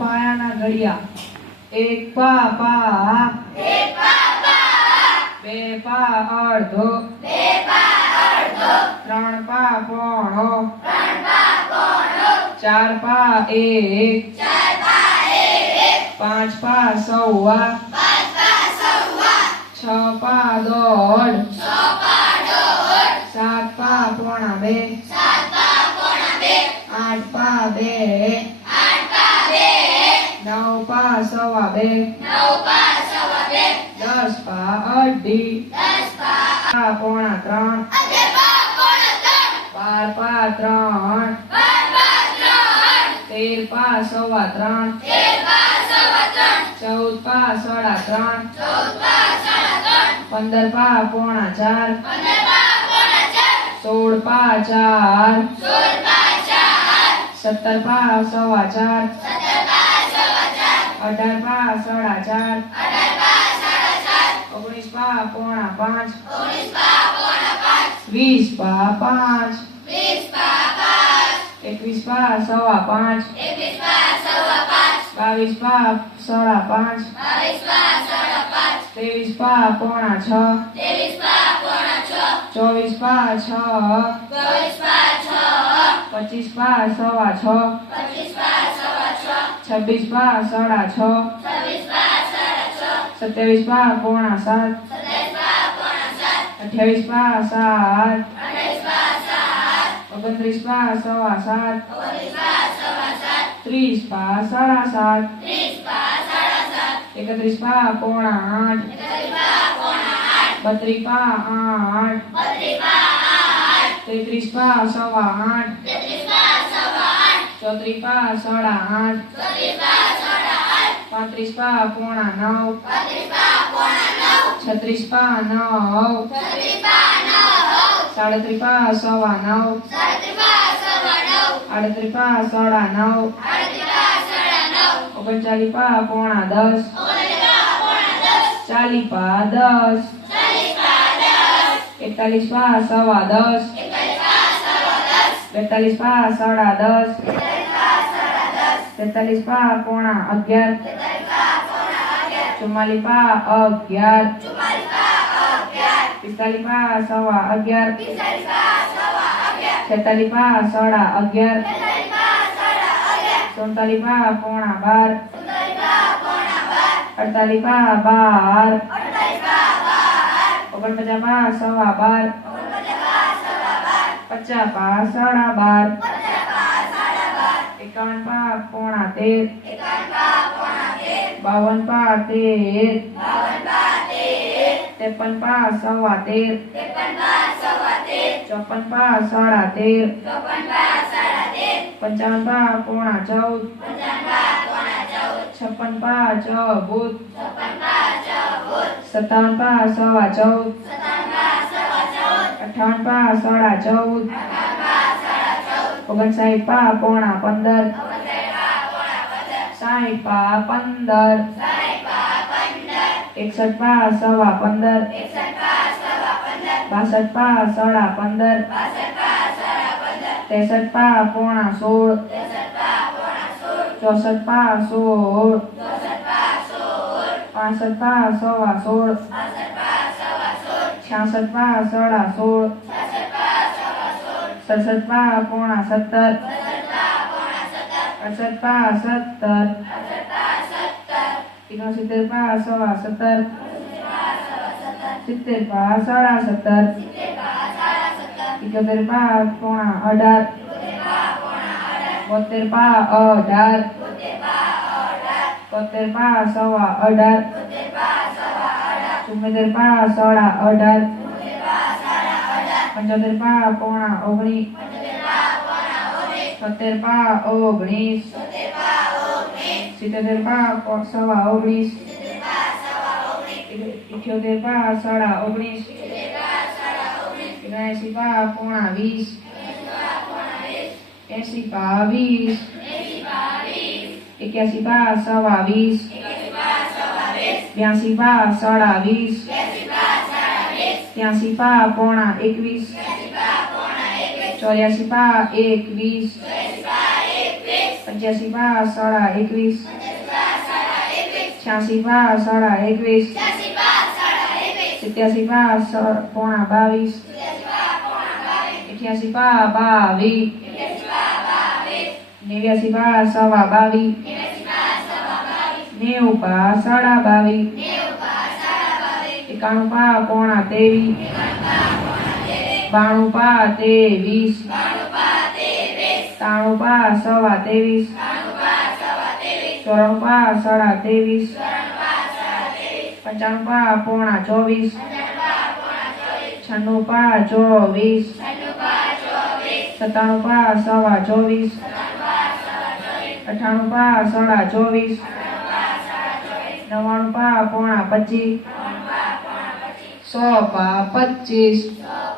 પાયાના ઘડિયા. એક પા પા, બે પા અડધો, ત્રણ પા પોણો, ચાર પા એક, પાંચ પા સવા, છ પા દોઢ, સાત પા પોણા બે, આઠ પા બે, નવ પા સવા બે, 10 પા અઢી, પા પોણા ત્રણ, 12 પા ત્રણ, 13 પા સવા ત્રણ, 14 પા સાડા ત્રણ, 15 પા પોણા ચાર, 16 પા ચાર, 17 પા સવા ચાર, 18 પા સાડા ચાર, 19 પા પોણા પાંચ, 20 પા પાંચ, 21 પા સવા પાંચ, 22 પા સાડા પાંચ, 23 પા પોણા છ, 24 પા છ, 25 પા સવા છ, 26 પા સાડા છ, 27 પા પોણા સાત, 28 પા સાત, 29 પા સવા સાત, 30 પા સાડા સાત, 31 પા પોણા આઠ, 32 પા આઠ, 33 પા સવા આઠ, 34 પા સાડા આઠ, 35 પા પોણા નવ, 36 પા નવ, 37 પા સવા નવ, 38 પા સાડા નવ, 39 પા પોણા 10, 40 પા 10, 41 પા સવા 10, 42 પા સાડા 10, 43 પા પોણા 11, 44 પા 11, 45 પા સવા 11, 46 પા સાડા 11, 47 પા પોણા 12, 48 પા 12, 49 પા સવા 12, 50 પા સાડા 12, 51 પા પોણા 13, 52 પા 13, 53 પા સવા 13, 54 પા સાડા 13, 55 પા પોણા 14, 56 પા 14, 57 પા સવા 14, 58 પા સાડા 14, 59 પા પોણા 15, 60 પા 15, 61 પા સવા 15, 62 પા સાડા 15, 63 પા પોણા 16, 64 પા 16, 65 પા સવા 16, 66 પા સાડા 16, 67 પા પોણા 17, 68 પા 17, 69 પા સવા 17, 70 પા સાડા 17, 71 પા પોણા 18, 72 પા 18, 73 પા સવા 18, 74 પા સાડા 18, 75 પા પોણા 19, 70 પા 19, 77 પા સવા 19, 78 પા સાડા 19, 79 પા પોણા 20, 80 પા 20, 81 પા સવા 20, 82 પા સાડા 20, 83 પા પોણા 21, 84 પા 21, 85 5 સાડા 21 86 5 સાડા 21 87 5 પોણા 22 88 5 22 89 5 સવા 22 90 5 સાડા 22 91 5 પોણા 23 92 5 23 93 5 સવા 23 94 5 સાડા 23 95 5 પોણા 24 96 5 24 97 5 સવા 24 98 5 સાડા 24 99 5 પોણા 25 100 5 25